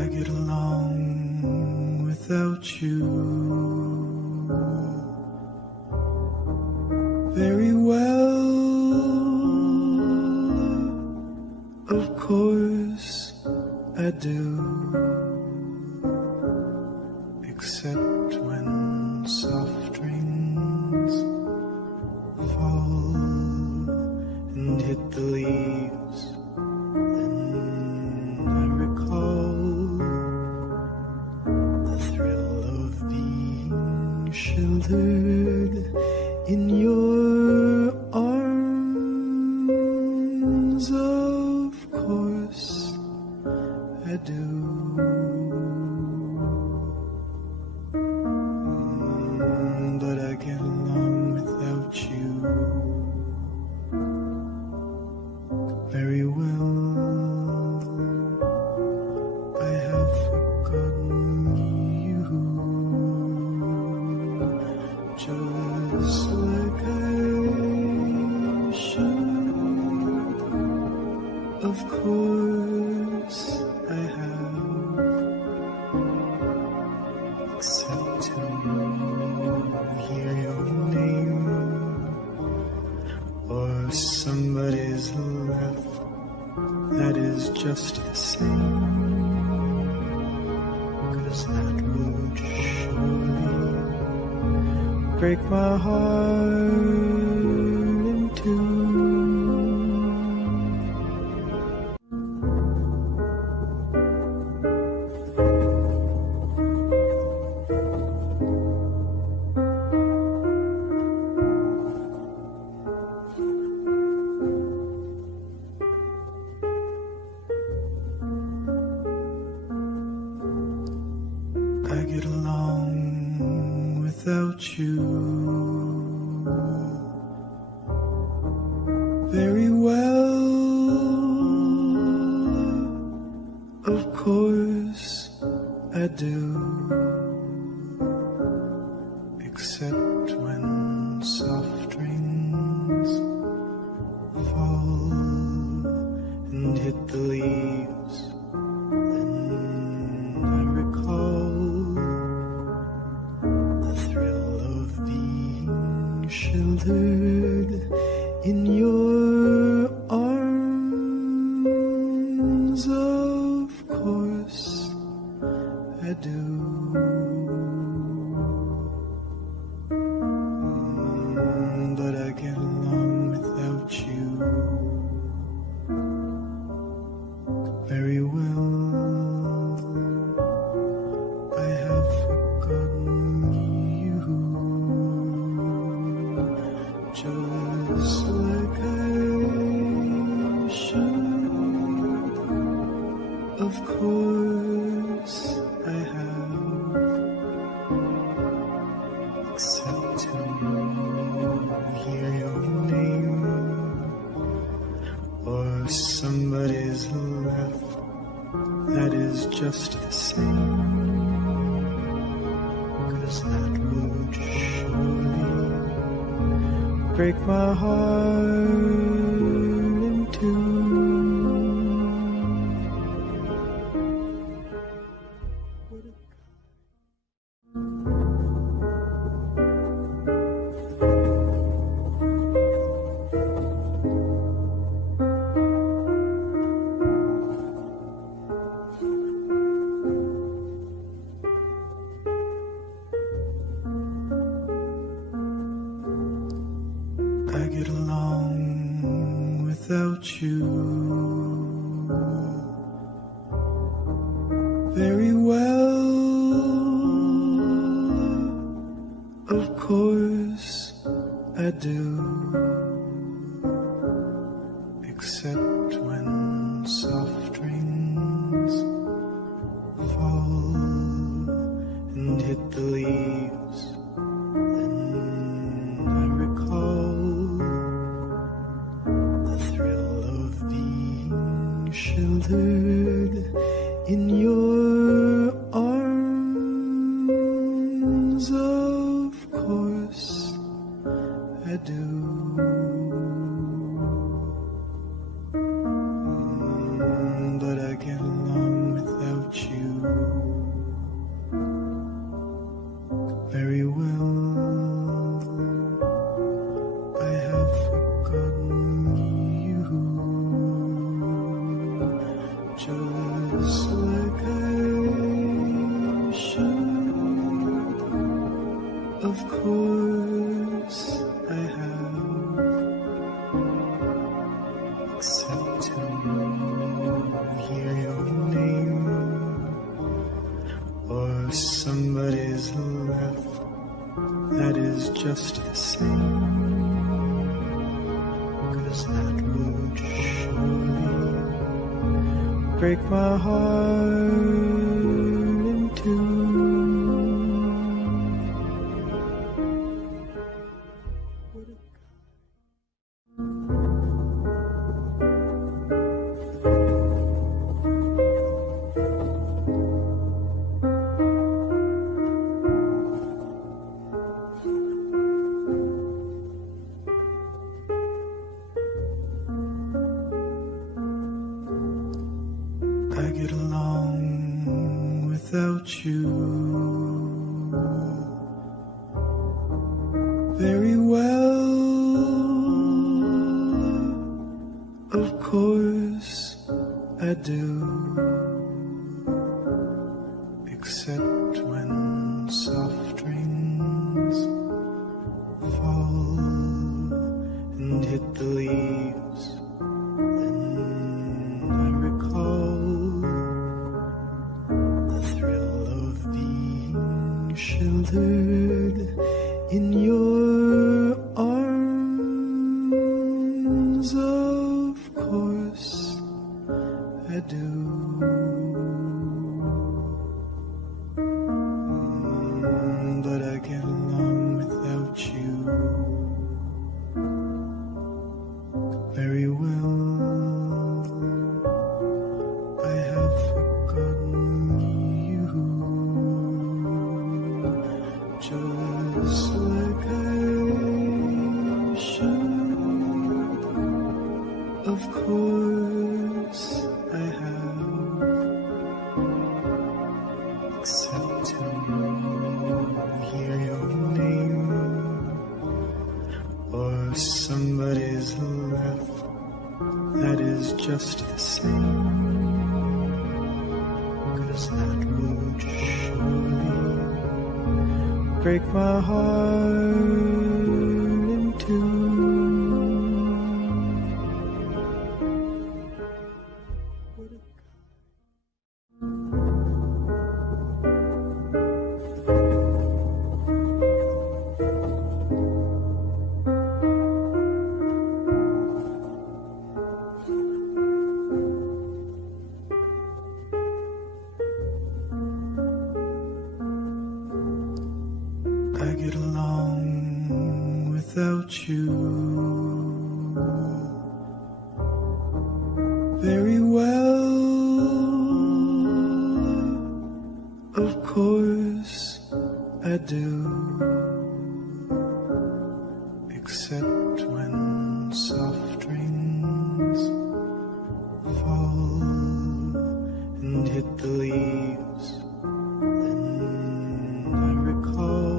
I get along without you very well. Of course I do, except when soft rains fall and hit the leaves. Then I recall the thrill of being sheltered in your arms. Of course I do. But I get along without you very well. I have forgotten you, just like I should. Of course I have, except to hear your name or somebody's laugh. That is just the same, 'cause that would surely break my heart in two. I get along without you very well. Of course I do, except when soft rains fall and hit the leaves. Then I recall the thrill of being sheltered in your arms. Of course I do. But I get along without you very well. I have forgotten you, just like I should. Of course I have, except to hear your name or somebody's laugh. That is just the same, 'cause that would surely break my heart in two. I get along without you very well. Of course I do, except when soft rains fall and hit the leaves. Then I recall the thrill of being sheltered in your arms. Of course I do. But I get along without you except to hear your name or somebody's laugh that is just the same, 'cause that would surely break my heart in two. I get along without you very well. Of course I do, except when soft rains fall and hit the leaves. Then I recall the thrill of being sheltered in your arms. Of course I do. But I get along without you very well. I have forgotten you, just like I should. Of course I have, except to hear your name or somebody's laugh that is just the same, 'cause that would surely break my heart in two. I get along without you very well. Of course I do, except when soft rains fall and hit the leaves. Then I recall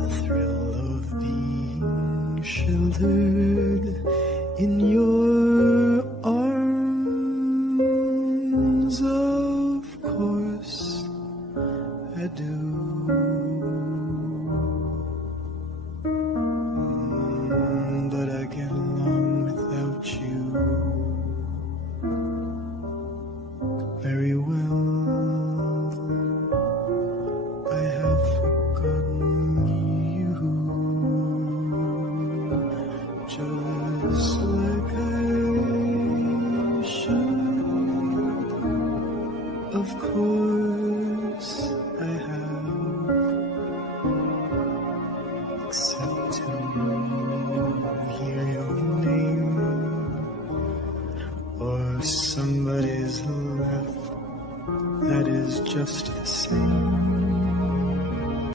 the thrill of being sheltered in your arms. Of course I do. But I get along without you very well. I have forgotten you, just like I should. Of course I have, except to hear your name or somebody's laugh that is just the same,